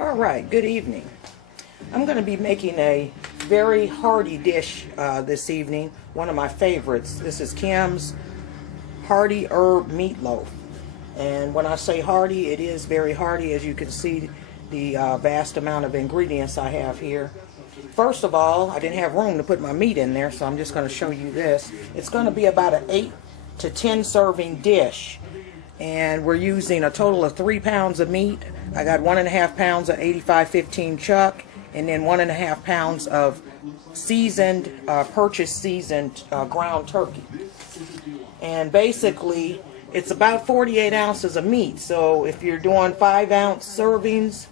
Alright, good evening. I'm going to be making a very hearty dish this evening, one of my favorites. This is Kim's Hearty Herb Meatloaf. And when I say hearty, it is very hearty, as you can see the vast amount of ingredients I have here. First of all, I didn't have room to put my meat in there, so I'm just going to show you this. It's going to be about an 8 to 10 serving dish. And we're using a total of 3 pounds of meat. I got 1.5 pounds of 85-15 chuck, and then 1.5 pounds of seasoned, purchased seasoned ground turkey. And basically, it's about 48 ounces of meat. So if you're doing 5-ounce servings,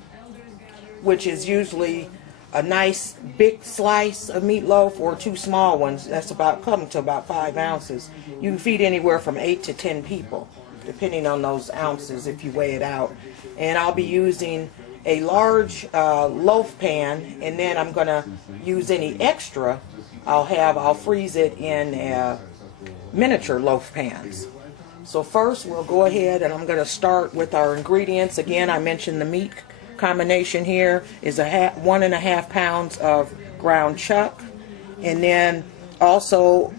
which is usually a nice big slice of meatloaf, or 2 small ones, that's about coming to about 5 ounces. You can feed anywhere from 8 to 10 people, depending on those ounces if you weigh it out. And I'll be using a large loaf pan, and then I'm going to use any extra I'll freeze it in miniature loaf pans. So first we'll go ahead and I'm going to start with our ingredients. Again, I mentioned the meat combination here is 1.5 pounds of ground chuck, and then also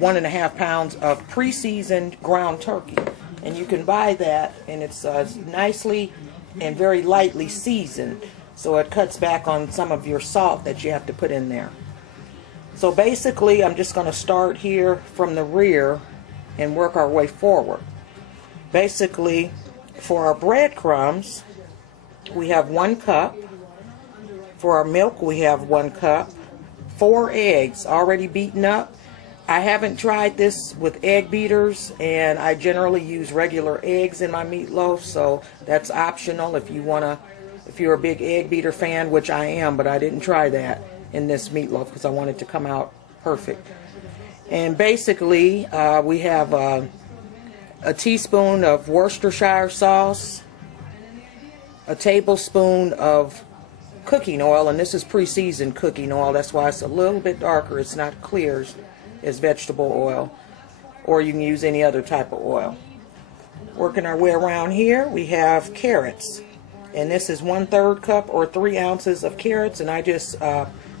1.5 pounds of pre-seasoned ground turkey. And you can buy that, and it's nicely and very lightly seasoned, so it cuts back on some of your salt that you have to put in there. So basically, I'm just going to start here from the rear and work our way forward. Basically, for our breadcrumbs, we have 1 cup. For our milk, we have 1 cup. 4 eggs already beaten up. I haven't tried this with egg beaters, and I generally use regular eggs in my meatloaf, so that's optional if you're a big egg beater fan, which I am, but I didn't try that in this meatloaf because I want it to come out perfect. And basically, we have a teaspoon of Worcestershire sauce, a tablespoon of cooking oil, and this is pre-seasoned cooking oil, that's why it's a little bit darker, it's not clear as vegetable oil, or you can use any other type of oil. Working our way around here, we have carrots, and this is 1/3 cup or 3 ounces of carrots, and I just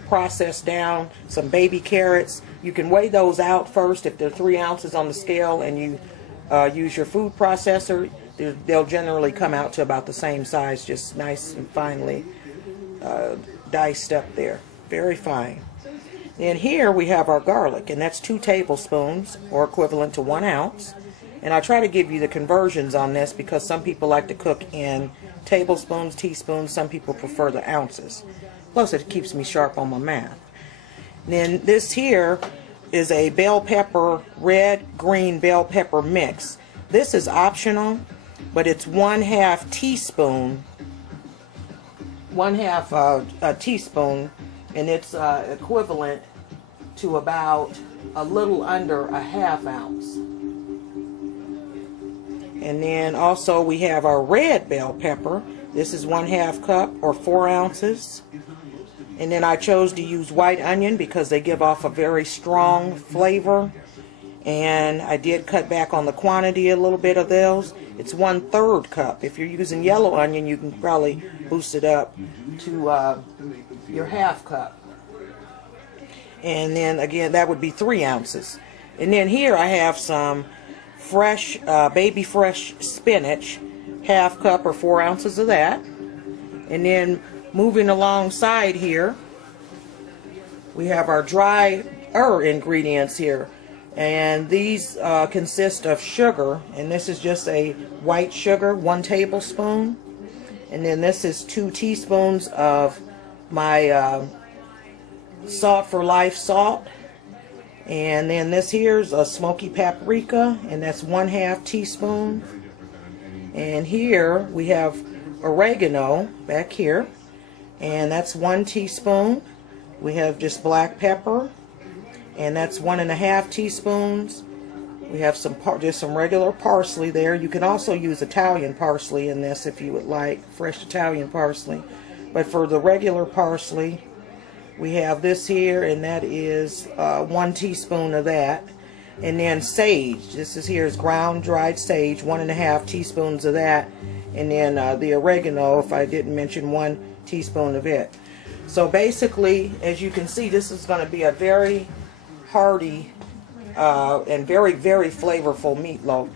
processed down some baby carrots. You can weigh those out first if they're 3 ounces on the scale, and you use your food processor. They'll generally come out to about the same size, just nice and finely diced up there, very fine. And here we have our garlic, and that's 2 tablespoons, or equivalent to 1 ounce. And I try to give you the conversions on this because some people like to cook in tablespoons, teaspoons. Some people prefer the ounces. Plus, it keeps me sharp on my math. Then this here is a bell pepper, red-green bell pepper mix. This is optional, but it's 1/2 teaspoon, 1/2 a teaspoon, and it's equivalent to about a little under a 1/2 ounce. And then also we have our red bell pepper. This is 1/2 cup or 4 ounces. And then I chose to use white onion because they give off a very strong flavor. And I did cut back on the quantity a little bit of those. It's 1/3 cup. If you're using yellow onion, you can probably boost it up to your 1/2 cup. And then again, that would be 3 ounces. And then here I have some fresh, baby fresh spinach, 1/2 cup or 4 ounces of that. And then moving alongside here, we have our drier ingredients here. And these consist of sugar, and this is just a white sugar, 1 tablespoon. And then this is 2 teaspoons of my Salt for Life salt. And then this here's a smoky paprika, and that's 1/2 teaspoon. And here we have oregano back here, and that's 1 teaspoon. We have just black pepper, and that's 1.5 teaspoons. We have just some regular parsley there. You can also use Italian parsley in this if you would like, fresh Italian parsley. But for the regular parsley, we have this here, and that is 1 teaspoon of that. And then sage. This is here is ground dried sage, 1.5 teaspoons of that. And then the oregano, if I didn't mention, 1 teaspoon of it. So basically, as you can see, this is going to be a very hearty and very, very flavorful meatloaf.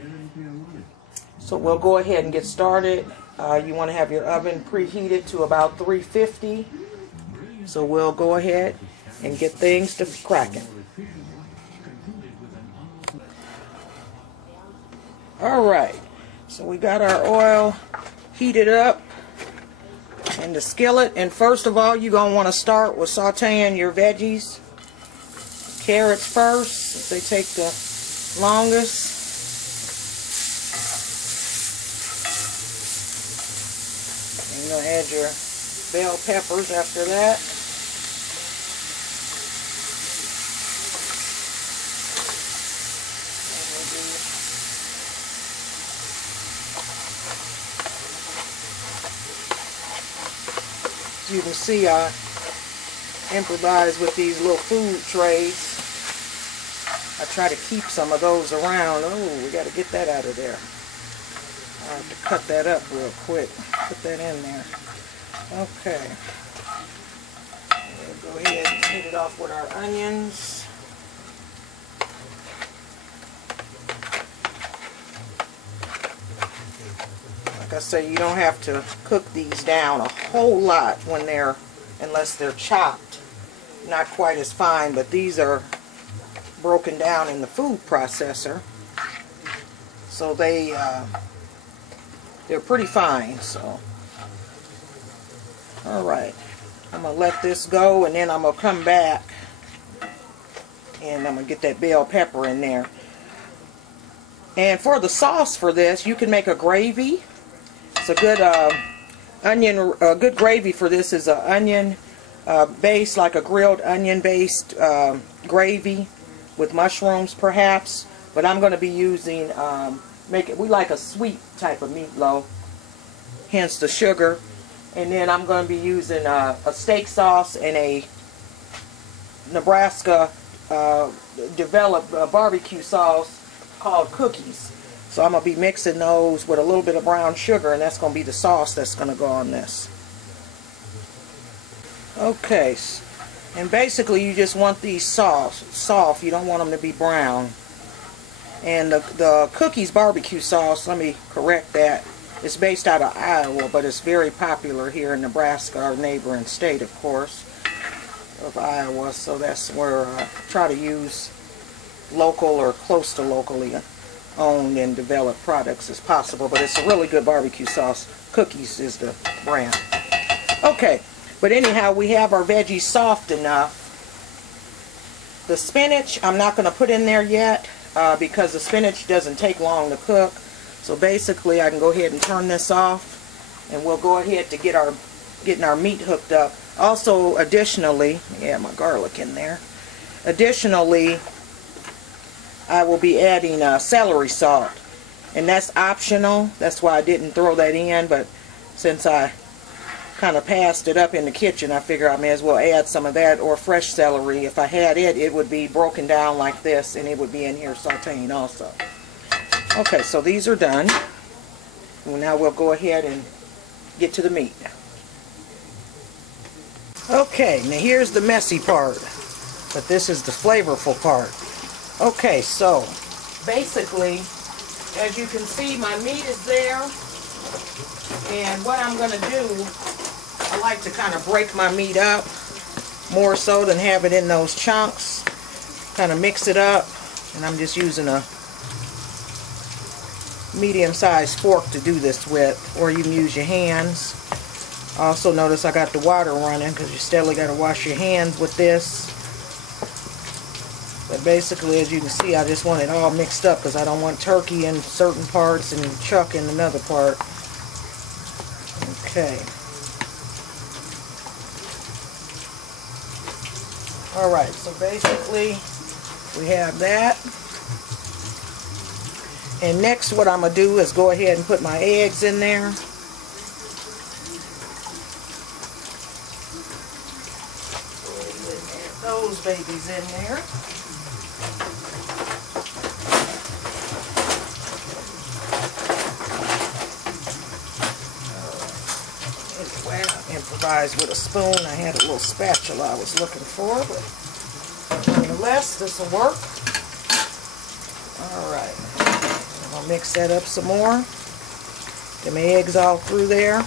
So we'll go ahead and get started. You want to have your oven preheated to about 350. So we'll go ahead and get things to cracking. Alright, so we got our oil heated up in the skillet, and first of all you're going to want to start with sauteing your veggies. Carrots first, they take the longest. And you're going to add your bell peppers after that. You can see I improvise with these little food trays. I try to keep some of those around. Oh, we got to get that out of there. I have to cut that up real quick. Put that in there. Okay. We'll go ahead and hit it off with our onions. Like I say, you don't have to cook these down a whole lot when unless they're chopped. Not quite as fine, but these are broken down in the food processor, so they're pretty fine. So, all right, I'm gonna let this go, and then I'm gonna come back and I'm gonna get that bell pepper in there. And for the sauce for this, you can make a gravy. It's a good good gravy for this is an onion base, like a grilled onion based gravy with mushrooms perhaps. But I'm going to be using we like a sweet type of meatloaf, hence the sugar. And then I'm going to be using a steak sauce and a Nebraska developed barbecue sauce called Cookies. So I'm going to be mixing those with a little bit of brown sugar, and that's going to be the sauce that's going to go on this. Okay, and basically you just want these soft. You don't want them to be brown. And the Cookies barbecue sauce, let me correct that, it's based out of Iowa, but it's very popular here in Nebraska, our neighboring state, of course, of Iowa. So that's where I try to use local or close to locally owned and developed products as possible, but it's a really good barbecue sauce. Cookies is the brand. Okay, but anyhow, we have our veggies soft enough. The spinach I'm not going to put in there yet because the spinach doesn't take long to cook. So basically I can go ahead and turn this off, and we'll go ahead to getting our meat hooked up. Also, additionally, my garlic in there. Additionally, I will be adding celery salt, and that's optional. That's why I didn't throw that in, but since I kind of passed it up in the kitchen, I figure I may as well add some of that, or fresh celery. If I had it, it would be broken down like this, and it would be in here sauteing also. Okay, so these are done. And now we'll go ahead and get to the meat. Okay, now here's the messy part, but this is the flavorful part. Okay, so basically, as you can see, my meat is there, and what I'm going to do, I like to kind of break my meat up more so than have it in those chunks. Kind of mix it up, and I'm just using a medium-sized fork to do this with, or you can use your hands. Also notice I got the water running because you steadily got to wash your hands with this. But basically, as you can see, I just want it all mixed up because I don't want turkey in certain parts and chuck in another part. Okay. Alright, so basically we have that. And next what I'm going to do is go ahead and put my eggs in there. Those babies in there. Well, I improvised with a spoon. I had a little spatula I was looking for, but nonetheless, this will work. Alright. I'm going to mix that up some more. Get my eggs all through there.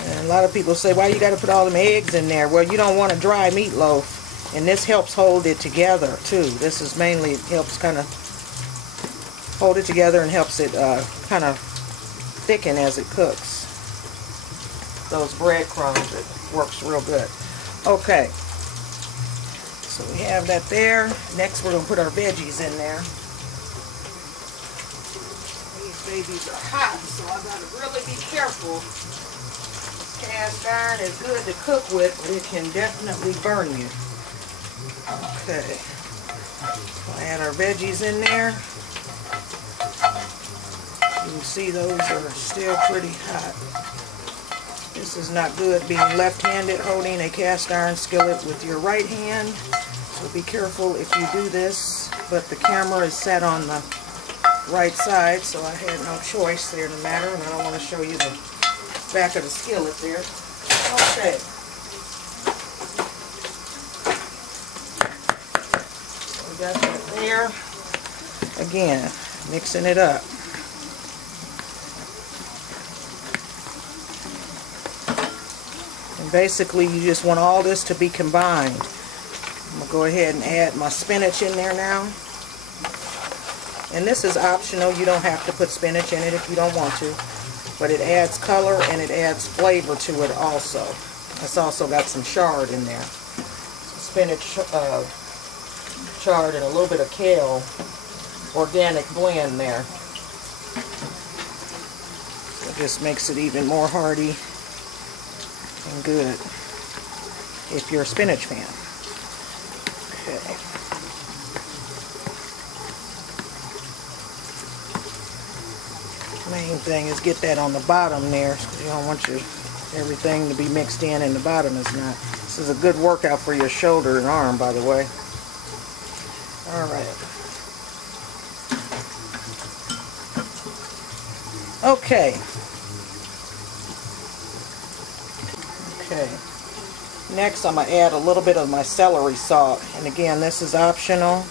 And a lot of people say, why you got to put all them eggs in there? Well, you don't want a dry meatloaf. And this helps hold it together, too. This is mainly, helps kind of hold it together and helps it kind of thicken as it cooks. Those breadcrumbs, it works real good. Okay, so we have that there. Next we're going to put our veggies in there. These babies are hot, so I got to really be careful. This cast iron is good to cook with, but it can definitely burn you. Okay, we'll add our veggies in there. You can see those are still pretty hot. This is not good being left-handed holding a cast iron skillet with your right hand. So be careful if you do this. But the camera is set on the right side, so I had no choice there in the matter. And I don't want to show you the back of the skillet there. Okay. We got that there. Again, mixing it up. Basically, you just want all this to be combined. I'm going to go ahead and add my spinach in there now. And this is optional. You don't have to put spinach in it if you don't want to. But it adds color and it adds flavor to it also. It's also got some chard in there. Spinach chard and a little bit of kale. Organic blend there. It just makes it even more hearty and good if you're a spinach fan. Okay. Main thing is get that on the bottom there. You don't want everything to be mixed in and the bottom is not. This is a good workout for your shoulder and arm, by the way. Alright. Okay. Okay. Next, I'm going to add a little bit of my celery salt. And again, this is optional.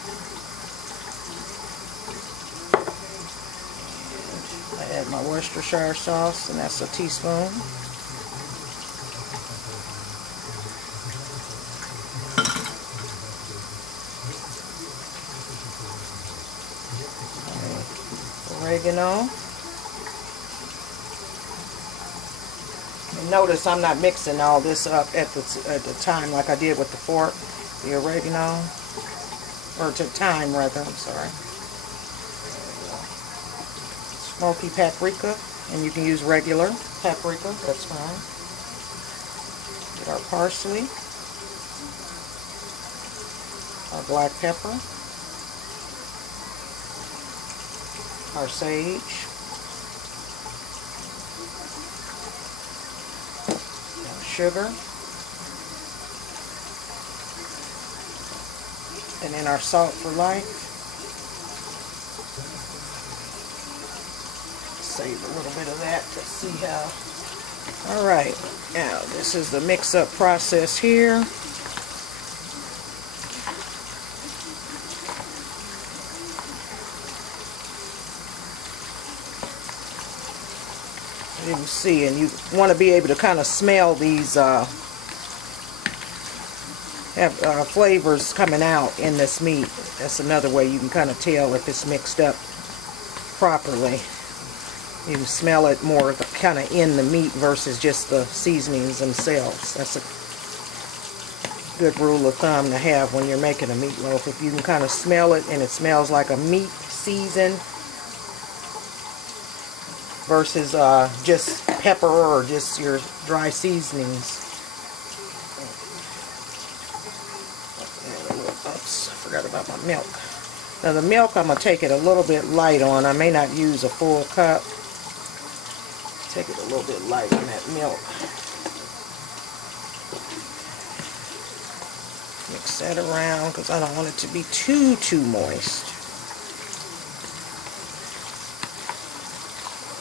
I add my Worcestershire sauce, and that's a teaspoon. Oregano. And notice I'm not mixing all this up at the time like I did with the fork. The oregano, or to thyme rather, I'm sorry. Smoky paprika, and you can use regular paprika, that's fine. Get our parsley, our black pepper, our sage, sugar, and then our salt for life. Save a little bit of that to see how. Alright, now this is the mix-up process here. You can see, and you want to be able to kind of smell these flavors coming out in this meat. That's another way you can kind of tell if it's mixed up properly. You can smell it more kind of in the meat versus just the seasonings themselves. That's a good rule of thumb to have when you're making a meatloaf. If you can kind of smell it and it smells like a meat season versus just pepper or just your dry seasonings. Oops, I forgot about my milk. Now the milk, I'm going to take it a little bit light on. I may not use a full cup. Take it a little bit light on that milk. Mix that around because I don't want it to be too moist.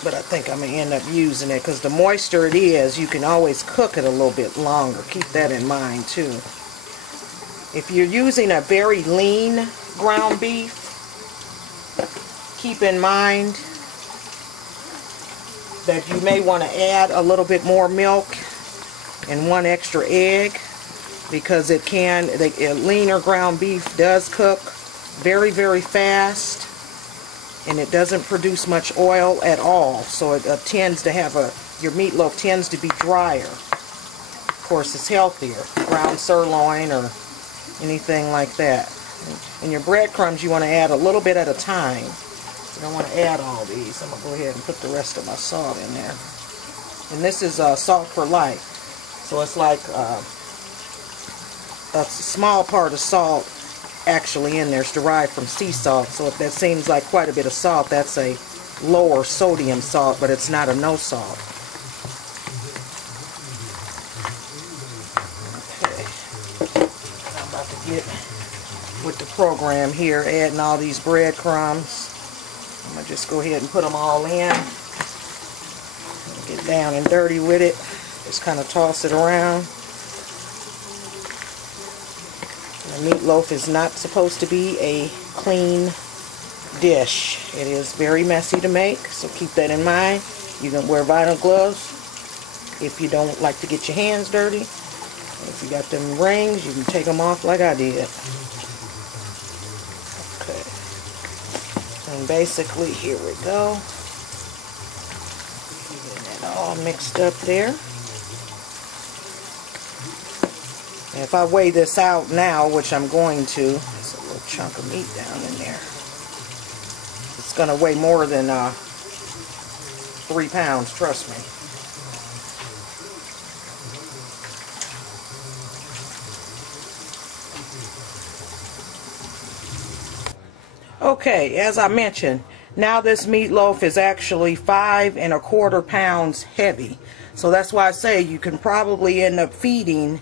but I think I'm going to end up using it because the moister it is, you can always cook it a little bit longer. Keep that in mind too. If you're using a very lean ground beef, keep in mind that you may want to add a little bit more milk and 1 extra egg, because it can, a leaner ground beef does cook very, very fast, and it doesn't produce much oil at all, so it tends to have your meatloaf tends to be drier. Of course, it's healthier, ground sirloin or anything like that. And your breadcrumbs you want to add a little bit at a time. You don't want to add all these. I'm going to go ahead and put the rest of my salt in there. And this is salt for life. So it's like a small part of salt actually in there is derived from sea salt. So if that seems like quite a bit of salt, that's a lower sodium salt, but it's not a no salt. Okay. I'm about to get with the program here, adding all these breadcrumbs. I'm going to just go ahead and put them all in. Get down and dirty with it. Just kind of toss it around. The meatloaf is not supposed to be a clean dish. It is very messy to make, so keep that in mind. You can wear vinyl gloves if you don't like to get your hands dirty. If you got them rings, you can take them off like I did. And basically, here we go. Getting it all mixed up there. And if I weigh this out now, which I'm going to, there's a little chunk of meat down in there. It's going to weigh more than 3 pounds, trust me. Okay, as I mentioned, now this meatloaf is actually 5 1/4 pounds heavy. So that's why I say you can probably end up feeding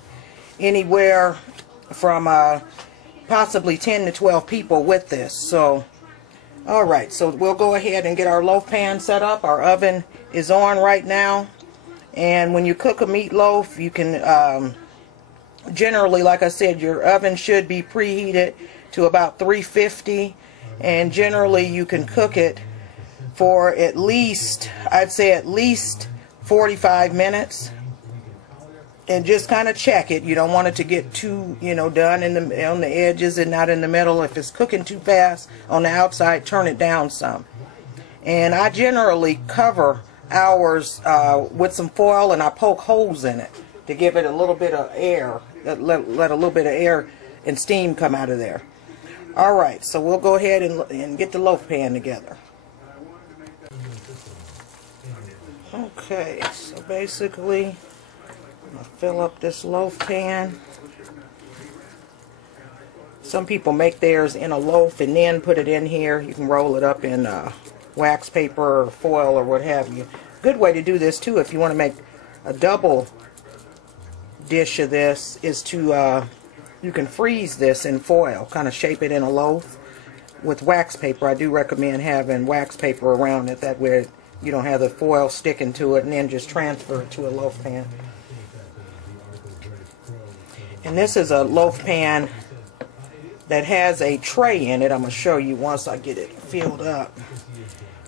anywhere from possibly 10 to 12 people with this. So, alright, so we'll go ahead and get our loaf pan set up. Our oven is on right now. And when you cook a meatloaf, you can, generally, like I said, your oven should be preheated to about 350. And generally you can cook it for at least, I'd say at least 45 minutes. And just kind of check it. You don't want it to get too, done on the edges and not in the middle. If it's cooking too fast on the outside, turn it down some. And I generally cover ours with some foil, and I poke holes in it to give it a little bit of air, let a little bit of air and steam come out of there. Alright, so we'll go ahead and get the loaf pan together. Okay, so basically, I'm going to fill up this loaf pan. Some people make theirs in a loaf and then put it in here. You can roll it up in wax paper or foil or what have you. Good way to do this too, if you want to make a double dish of this, is to you can freeze this in foil, kind of shape it in a loaf with wax paper. I do recommend having wax paper around it, that way you don't have the foil sticking to it, and then just transfer it to a loaf pan. And this is a loaf pan that has a tray in it. I'm going to show you once I get it filled up.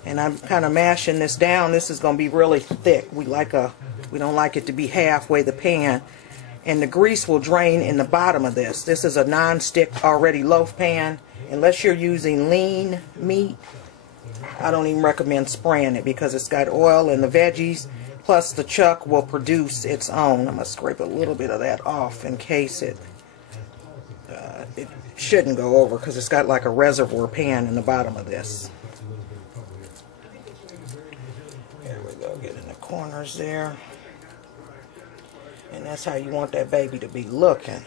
And I'm kind of mashing this down. This is going to be really thick. We don't like it to be halfway the pan. And the grease will drain in the bottom of this. This is a non-stick already loaf pan. Unless you're using lean meat, I don't even recommend spraying it because it's got oil and the veggies, plus the chuck will produce its own. I'm going to scrape a little bit of that off in case it shouldn't go over, because it's got like a reservoir pan in the bottom of this. There we go, get in the corners there. And that's how you want that baby to be looking.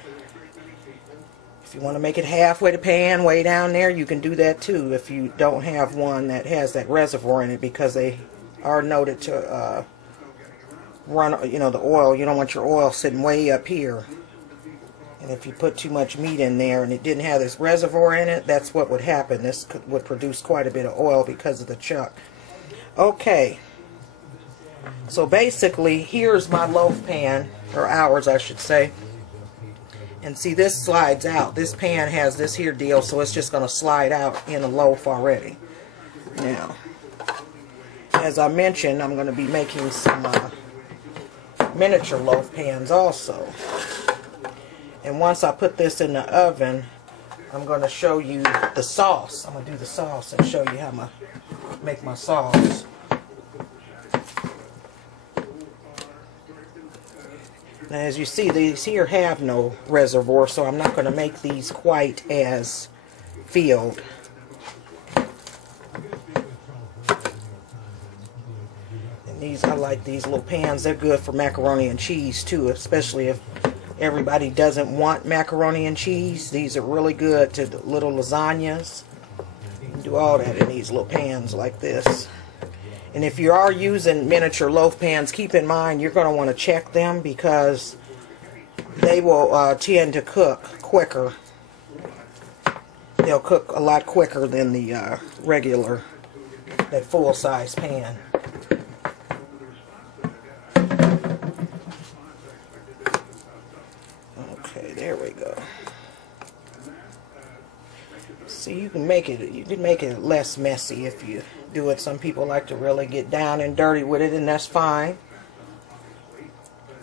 If you want to make it halfway the pan, way down there, you can do that too if you don't have one that has that reservoir in it, because they are noted to run, the oil. You don't want your oil sitting way up here. And if you put too much meat in there and it didn't have this reservoir in it, that's what would happen. This would produce quite a bit of oil because of the chuck. Okay, So basically, here's my loaf pan, or ours I should say. And see, this slides out. This pan has this here deal, so it's just going to slide out in a loaf already. Now, as I mentioned, I'm going to be making some miniature loaf pans also. And once I put this in the oven, I'm going to show you the sauce. I'm going to do the sauce and show you how to make my sauce. Now, as you see, these here have no reservoir, so I'm not going to make these quite as filled. And these, I like these little pans. They're good for macaroni and cheese too, especially if everybody doesn't want macaroni and cheese. These are really good to little lasagnas. You can do all that in these little pans like this. And if you are using miniature loaf pans, keep in mind you're going to want to check them because they will tend to cook quicker. They'll cook a lot quicker than the regular, that full-size pan. Okay, there we go. See, you can make it less messy if you do it. Some people like to really get down and dirty with it, and that's fine.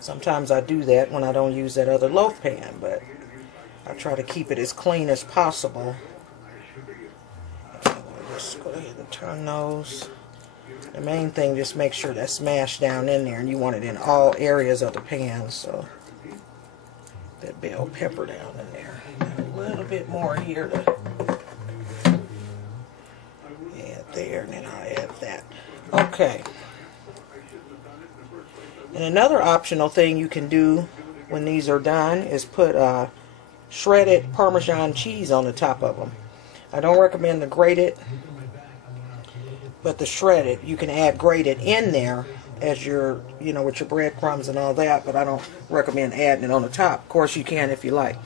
Sometimes I do that when I don't use that other loaf pan, but I try to keep it as clean as possible. Just go ahead and turn those. The main thing, just make sure that's smashed down in there, and you want it in all areas of the pan. So that bell pepper down in there. A little bit more here to add there, and then I'll add that. Okay. And another optional thing you can do when these are done is put shredded Parmesan cheese on the top of them. I don't recommend the grated, but the shredded. You can add grated in there as your, with your breadcrumbs and all that, but I don't recommend adding it on the top. Of course, you can if you like.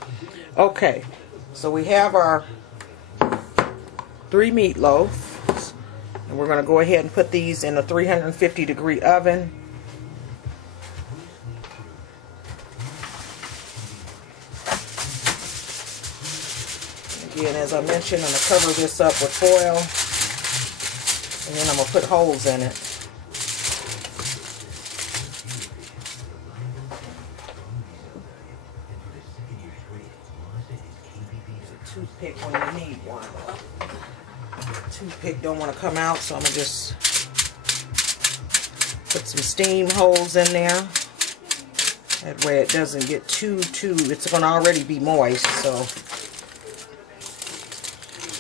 Okay, so we have our 3 meatloafs, and we're going to go ahead and put these in a 350-degree oven. Again, as I mentioned, I'm going to cover this up with foil, and then I'm going to put holes in it. Toothpick when you need one. Toothpick don't want to come out, so I'm going to just put some steam holes in there. That way it doesn't get it's going to already be moist, so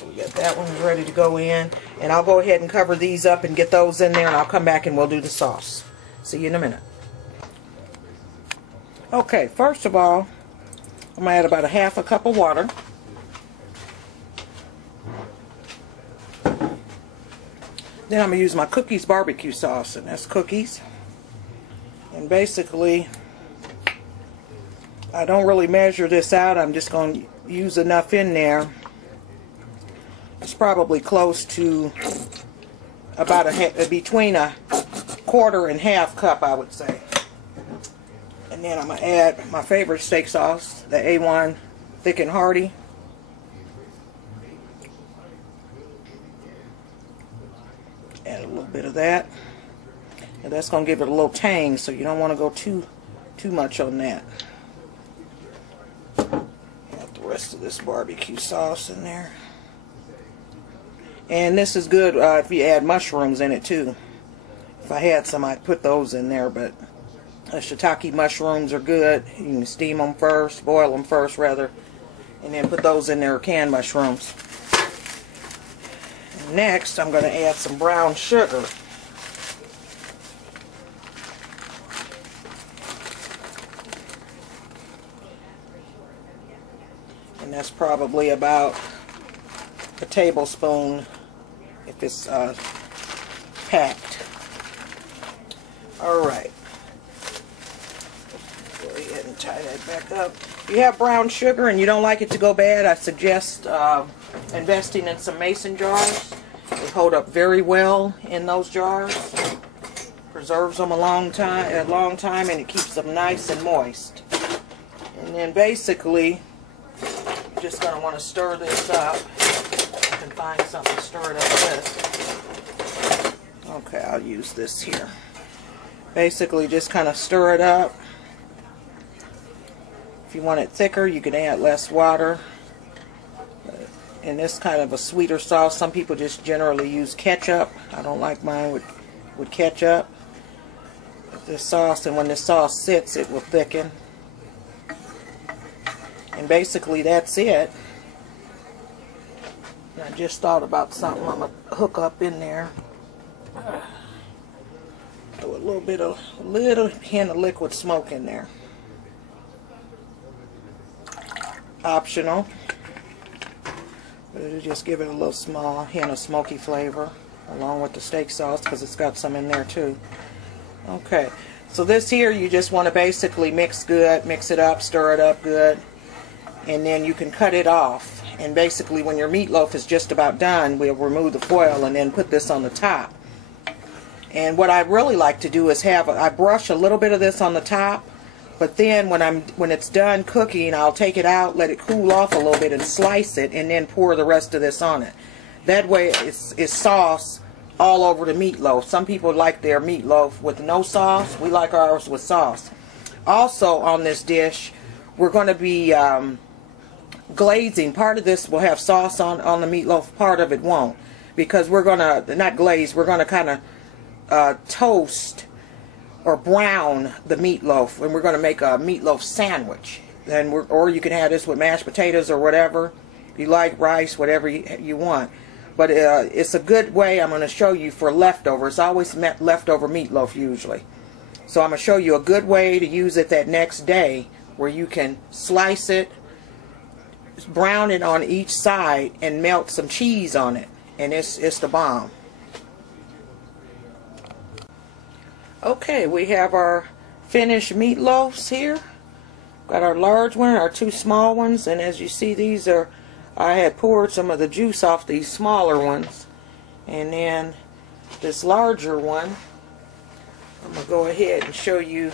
we got that one ready to go in. And I'll go ahead and cover these up and get those in there, and I'll come back and we'll do the sauce. See you in a minute. Okay, first of all, I'm going to add about a half a cup of water. Then I'm going to use my Cookies barbecue sauce, and that's cookies. And basically, I don't really measure this out. I'm just going to use enough in there. It's probably close to about between a quarter and half cup, I would say. And then I'm going to add my favorite steak sauce, the A1 Thick and Hearty. Add a little bit of that, and that's going to give it a little tang, so you don't want to go too much on that. Add the rest of this barbecue sauce in there, and this is good if you add mushrooms in it too. If I had some, I'd put those in there, but shiitake mushrooms are good. You can steam them first, boil them first rather, and then put those in there, or canned mushrooms. Next, I'm going to add some brown sugar. And that's probably about a tablespoon if it's packed. Alright. Go ahead and tie that back up. If you have brown sugar and you don't like it to go bad, I suggest investing in some mason jars. They hold up very well in those jars. Preserves them a long time, and it keeps them nice and moist. And then basically, you're just going to want to stir this up. You can find something to stir it up with. Okay, I'll use this here. Basically, just kind of stir it up. If you want it thicker, you can add less water. And this kind of a sweeter sauce. Some people just generally use ketchup. I don't like mine with ketchup. This sauce, and when this sauce sits, it will thicken. And basically that's it. And I just thought about something I'm going to hook up in there. Throw a little hint of liquid smoke in there. Optional. But it'll just give it a little small hint of smoky flavor along with the steak sauce, because it's got some in there too. Okay, so this here you just want to basically mix it up, stir it up good, and then you can cut it off. And basically when your meatloaf is just about done, we'll remove the foil and then put this on the top. And what I really like to do is I brush a little bit of this on the top, but then when it's done cooking, I'll take it out, let it cool off a little bit, and slice it, and then pour the rest of this on it. That way it's sauce all over the meatloaf. Some people like their meatloaf with no sauce. We like ours with sauce. Also on this dish, we're going to be glazing. Part of this will have sauce on the meatloaf, part of it won't. Because we're going to, not glaze, we're going to kind of toast or brown the meatloaf. And we're going to make a meatloaf sandwich. Or you can have this with mashed potatoes or whatever. You like rice, whatever you want. But it's a good way I'm going to show you for leftovers. It's always leftover meatloaf usually. So I'm going to show you a good way to use it that next day, where you can slice it, brown it on each side, and melt some cheese on it. And it's the bomb. Okay, we have our finished meatloaves here. Got our large one, our two small ones, and as you see, these are, I had poured some of the juice off these smaller ones, and then this larger one, I'm going to go ahead and show you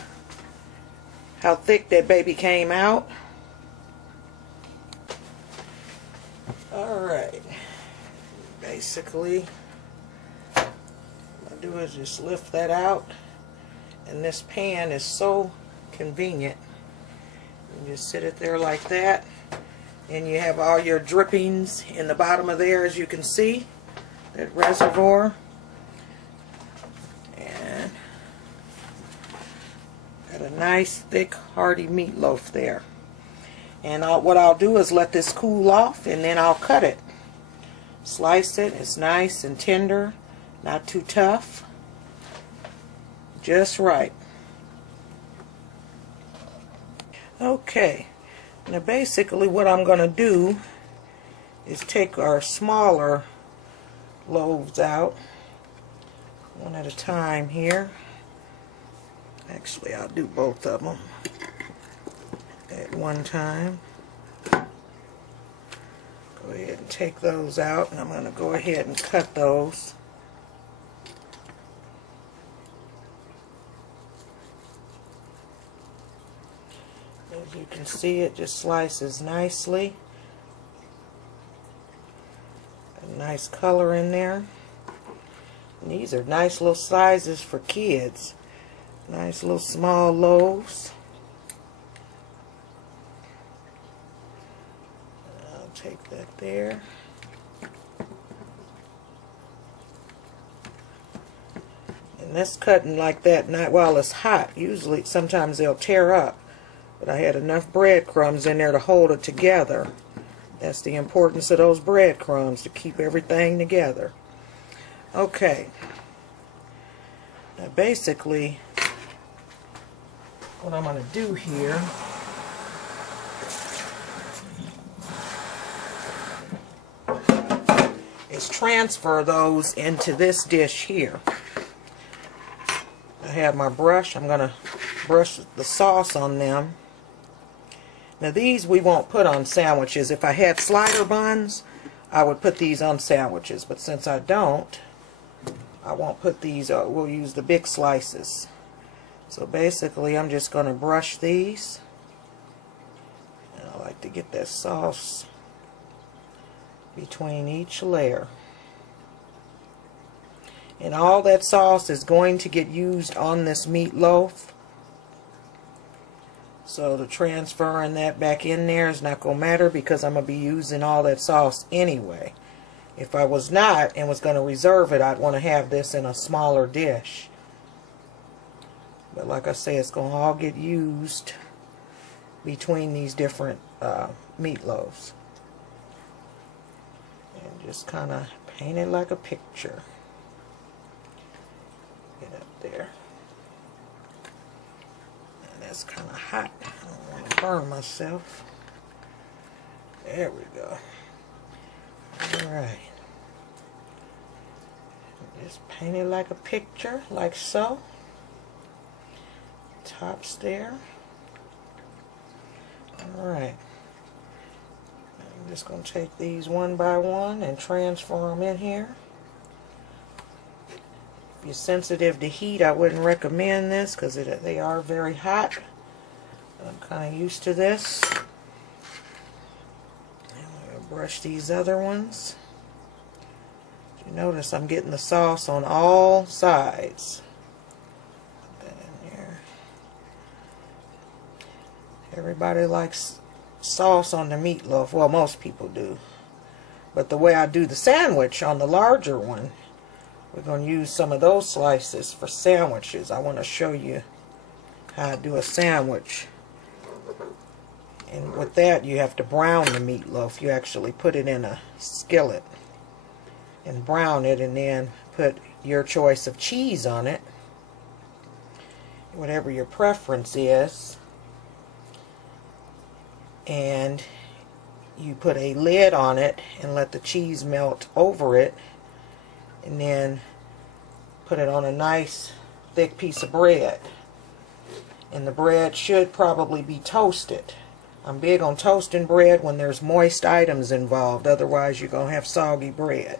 how thick that baby came out. Alright, basically what I do is just lift that out, and this pan is so convenient. You just sit it there like that, and you have all your drippings in the bottom of there, as you can see, that reservoir. And got a nice thick hearty meatloaf there. And what I'll do is let this cool off, and then I'll cut it. Slice it. It's nice and tender, not too tough, just right. Okay, now basically what I'm going to do is take our smaller loaves out, one at a time here. Actually, I'll do both of them at one time. Go ahead and take those out, and I'm going to go ahead and cut those. As you can see, it just slices nicely. A nice color in there. And these are nice little sizes for kids. Nice little small loaves. I'll take that there. And that's cutting like that not while it's hot. Usually, sometimes they'll tear up. But I had enough breadcrumbs in there to hold it together. That's the importance of those breadcrumbs, to keep everything together. Okay. Now basically, what I'm going to do here is transfer those into this dish here. I have my brush. I'm going to brush the sauce on them. Now these we won't put on sandwiches. If I had slider buns, I would put these on sandwiches. But since I don't, I won't put these, we'll use the big slices. So basically I'm just going to brush these. And I like to get that sauce between each layer. And all that sauce is going to get used on this meatloaf. So the transferring that back in there is not going to matter because I'm going to be using all that sauce anyway. If I was not and was going to reserve it, I'd want to have this in a smaller dish. But like I say, it's going to all get used between these different meatloaves. And just kind of paint it like a picture. Get up there. And that's kind of hot. I don't want to burn myself. There we go. Alright. Just paint it like a picture, like so. Tops there. Alright. I'm just going to take these one by one and transfer them in here. If you're sensitive to heat, I wouldn't recommend this because they are very hot. I'm kind of used to this. Brush these other ones. You notice I'm getting the sauce on all sides. Put that in there. Everybody likes sauce on the meatloaf. Well, most people do. But the way I do the sandwich on the larger one, we're going to use some of those slices for sandwiches. I want to show you how I do a sandwich. And with that, you have to brown the meatloaf. You actually put it in a skillet and brown it, and then put your choice of cheese on it, whatever your preference is. And you put a lid on it and let the cheese melt over it, and then put it on a nice thick piece of bread. And the bread should probably be toasted. I'm big on toasting bread when there's moist items involved. Otherwise, you're going to have soggy bread.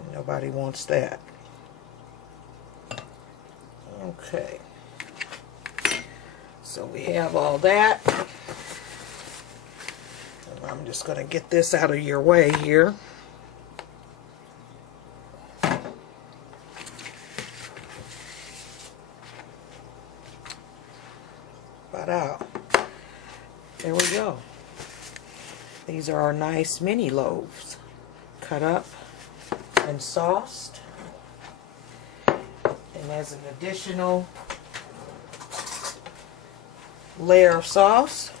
And nobody wants that. Okay. So we have all that. And I'm just going to get this out of your way here. But out. There we go. These are our nice mini loaves, cut up and sauced. And as an additional layer of sauce,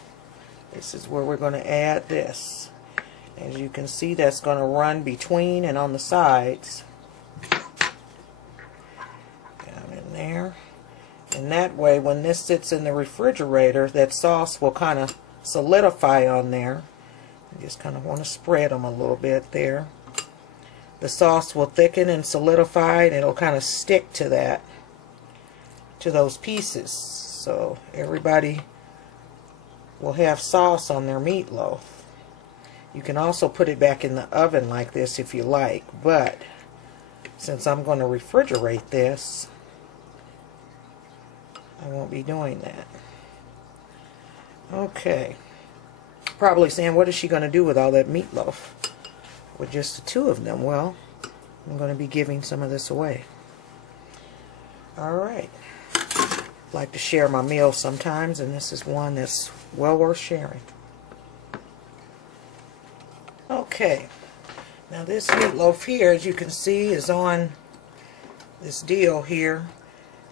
this is where we're going to add this. As you can see, that's going to run between and on the sides. Down in there. And that way, when this sits in the refrigerator, that sauce will kind of solidify on there. You just kind of want to spread them a little bit there. The sauce will thicken and solidify, and it'll kind of stick to that, to those pieces. So everybody will have sauce on their meatloaf. You can also put it back in the oven like this if you like, but since I'm going to refrigerate this, I won't be doing that. Okay. Probably saying, what is she going to do with all that meatloaf? With just the two of them? Well, I'm going to be giving some of this away. Alright. Like to share my meals sometimes, and this is one that's well worth sharing. Okay. Now this meatloaf here, as you can see, is on this deal here,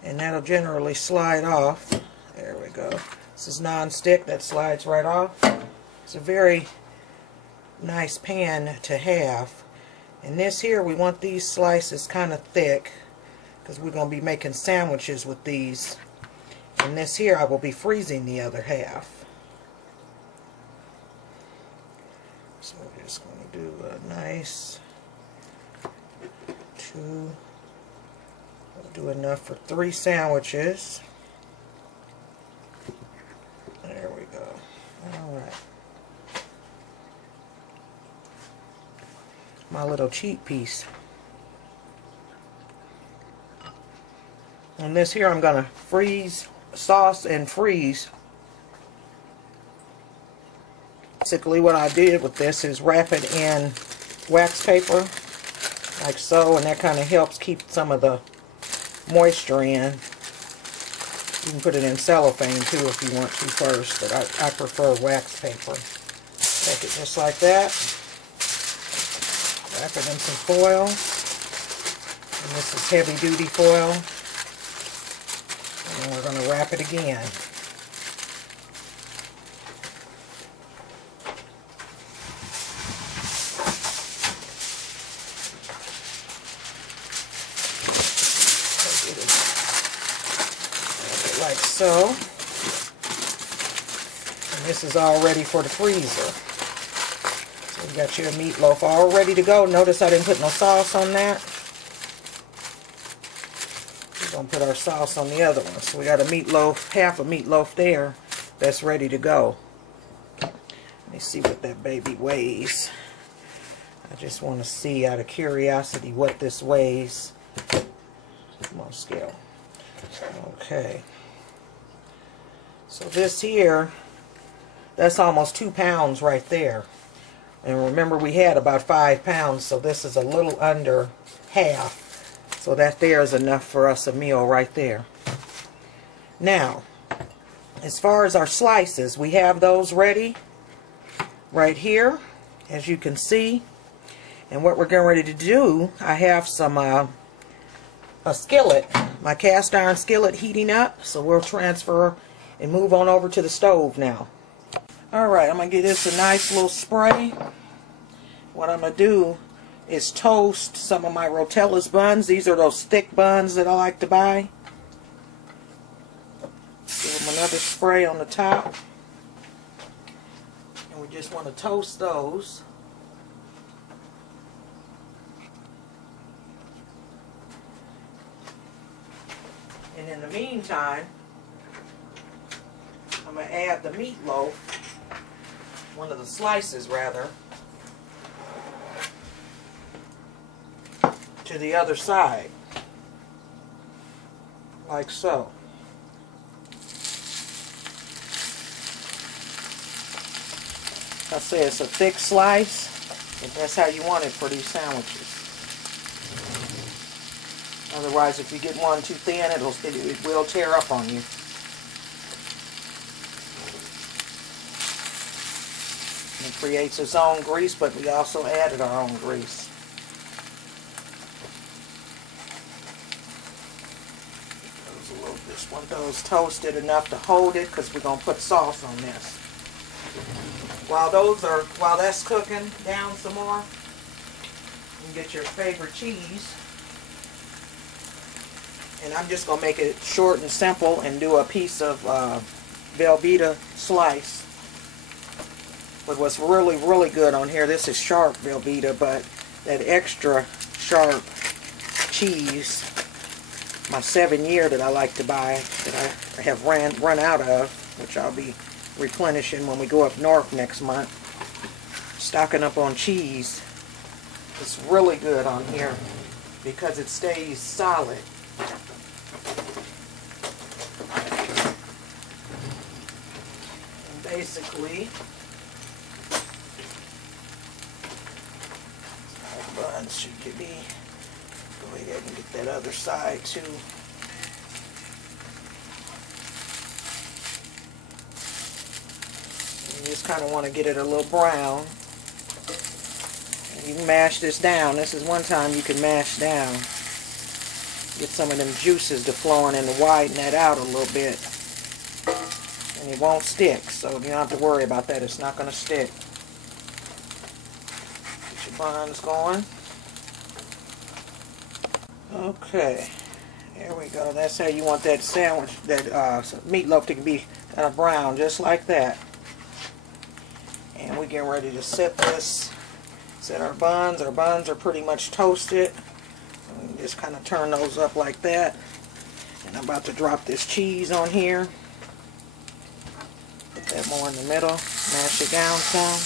and that'll generally slide off. There we go. This is non-stick, that slides right off. It's a very nice pan to have. And this here, we want these slices kind of thick because we're going to be making sandwiches with these. And this here, I will be freezing the other half. So we're just going to do a nice two. We'll do enough for 3 sandwiches. There we go. Alright. My little cheat piece. And this here I'm going to freeze, sauce and freeze. Basically what I did with this is wrap it in wax paper, like so, and that kind of helps keep some of the moisture in. You can put it in cellophane too if you want to first, but I prefer wax paper. Take it just like that. Wrap it in some foil. And this is heavy duty foil. And we're going to wrap it again. Like so. And this is all ready for the freezer. So you got your meatloaf all ready to go. Notice I didn't put no sauce on that. We're going to put our sauce on the other one. So we got a meatloaf, half a meatloaf there that's ready to go. Let me see what that baby weighs. I just want to see out of curiosity what this weighs. Come on, scale. Okay. So this here, that's almost 2 pounds right there. And remember we had about 5 pounds, so this is a little under half. So that there is enough for us a meal right there. Now, as far as our slices, we have those ready right here, as you can see. And what we're getting ready to do, I have some a skillet, my cast iron skillet heating up, so we'll transfer and move on over to the stove now. Alright, I'm going to give this a nice little spray. What I'm going to do is toast some of my Rotella's buns. These are those thick buns that I like to buy. Give them another spray on the top. And we just want to toast those. And in the meantime, I'm going to add the meatloaf, one of the slices rather, to the other side, like so. I say it's a thick slice, but that's how you want it for these sandwiches. Otherwise, if you get one too thin, it will tear up on you. It creates its own grease, but we also added our own grease. This one goes toasted enough to hold it, because we're going to put sauce on this. While that's cooking down some more, you can get your favorite cheese. And I'm just going to make it short and simple and do a piece of Velveeta slice. But what's really, really good on here, this is sharp Velveeta, but that extra sharp cheese, my 7-year that I like to buy, that I have run out of, which I'll be replenishing when we go up north next month. Stocking up on cheese. It's really good on here because it stays solid. And basically, our buns should be, go ahead and get that other side too. You just kind of want to get it a little brown. And you can mash this down. This is one time you can mash down. Get some of them juices to flowing and to widen that out a little bit. And it won't stick, so you don't have to worry about that. It's not going to stick. Get your buns going. Okay. There we go. That's how you want that sandwich, that meatloaf to be kind of brown, just like that. And we're getting ready to set this, set our buns. Our buns are pretty much toasted. And just kind of turn those up like that. And I'm about to drop this cheese on here. Put that more in the middle. Mash it down some.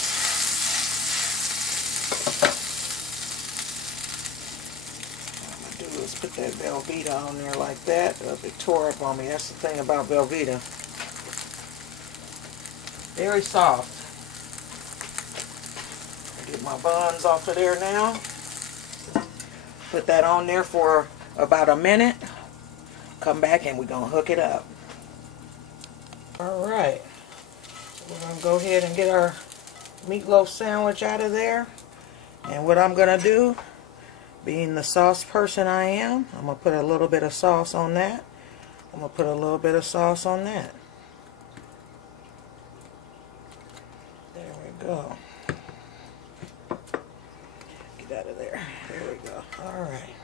What I'm going to do is put that Velveeta on there like that. It tore up on me. That's the thing about Velveeta. Very soft. Get my buns off of there now. Put that on there for about a minute. Come back and we're going to hook it up. Alright. We're going to go ahead and get our meatloaf sandwich out of there. And what I'm going to do, being the sauce person I am, I'm going to put a little bit of sauce on that. I'm going to put a little bit of sauce on that. There we go. Get out of there. There we go. Alright.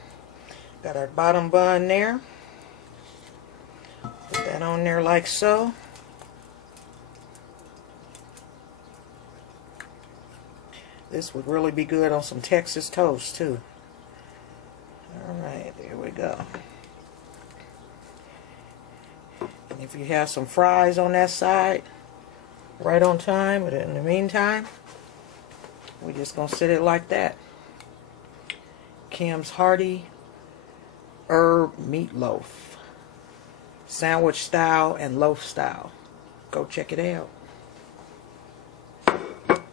Got our bottom bun there. Put that on there like so. This would really be good on some Texas toast too. Alright, there we go. And if you have some fries on that side, right on time, but in the meantime, we're just going to sit it like that. Kim's Hearty herb meatloaf. Sandwich style and loaf style. Go check it out.